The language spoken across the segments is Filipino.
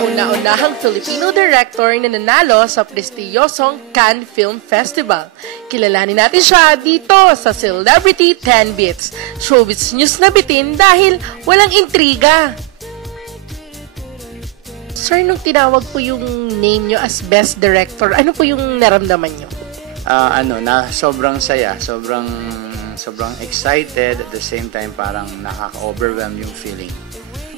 kauna-unahang Filipino director na nanalo sa prestiyosong Cannes Film Festival. Kilalanin natin siya dito sa Celebrity 10 Bits. Showbiz news na bitin dahil walang intriga. Sir, nung tinawag po yung name nyo as Best Director, ano po yung naramdaman nyo? Sobrang saya, sobrang excited, at the same time parang nakaka-overwhelm yung feeling.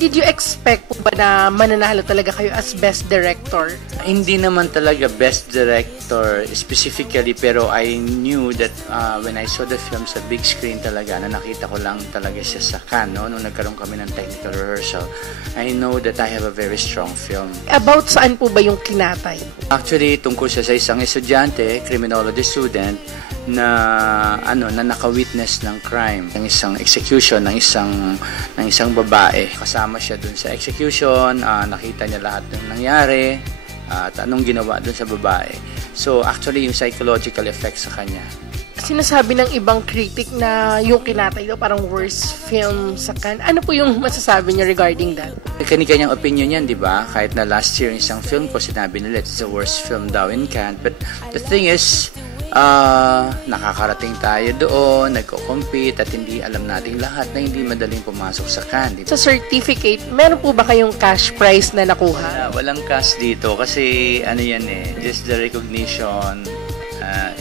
Did you expect po ba na mananalo talaga kayo as Best Director? Hindi naman talaga Best Director specifically, pero I knew that when I saw the film sa big screen talaga, na nakita ko lang talaga siya sa Cannes, no? Nung nagkaroon kami ng technical rehearsal, I know that I have a very strong film. About saan po ba yung kinatay? Actually, tungkol siya sa isang estudyante, criminology student, na naka-witness ng crime, ng isang execution ng isang babae. Kasama siya dun sa execution, nakita niya lahat ng nangyari at anong ginawa dun sa babae. So actually yung psychological effect sa kanya. Sinasabi ng ibang critic na yung kinatay daw parang worst film sa Cannes. Ano po yung masasabi niya regarding that? Kanya-kanyang opinion yan, di ba? Kahit na last year isang film ko, sinabi nila it's the worst film daw in Cannes. But the thing is, nakakarating tayo doon, nagko-compete, at hindi alam nating lahat na hindi madaling pumasok sa Cannes. Sa certificate, meron po ba kayong cash prize na nakuha? Walang cash dito kasi just the recognition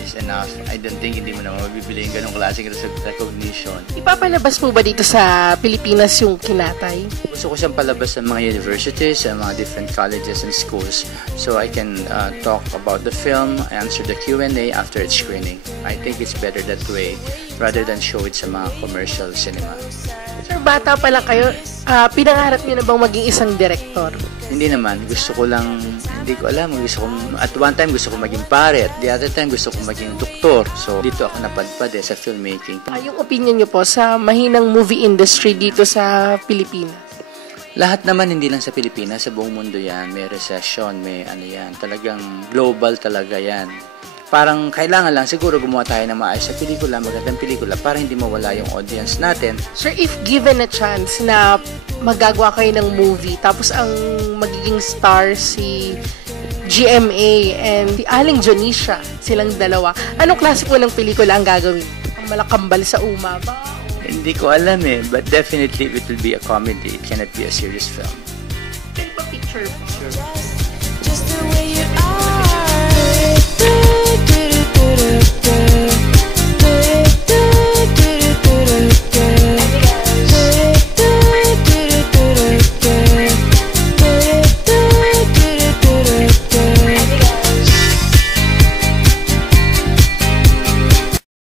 is enough. I don't think hindi mo naman mabibili yung ganong klaseng recognition. Ipapalabas po ba dito sa Pilipinas yung kinatay? Gusto ko siyang palabas sa mga universities, sa mga different colleges and schools, so I can talk about the film, answer the Q&A after its screening. I think it's better that way rather than show it sa mga commercial cinema. Sir, bata pa lang kayo, pinangarap niyo na bang maging isang director? Hindi naman. Hindi ko alam. At one time gusto ko maging pare, at the other time gusto ko maging doktor. So, dito ako napadpad sa filmmaking. Yung opinion niyo po sa mahinang movie industry dito sa Pilipinas? Lahat naman, hindi lang sa Pilipinas, sa buong mundo yan. May recession, may yan. Talagang global talaga yan. Parang kailangan lang siguro gumawa tayo ng maayos sa pelikula, magandang pelikula, para hindi mawala yung audience natin. Sir, if given a chance na magagawa kayo ng movie, tapos ang magiging star si GMA and si Aling Jonisha, silang dalawa, anong klase po ng pelikula ang gagawin? Ang malakambal sa uma ba? Hindi ko alam but definitely it will be a comedy. It cannot be a serious film. Pwede pa picture po? Sure.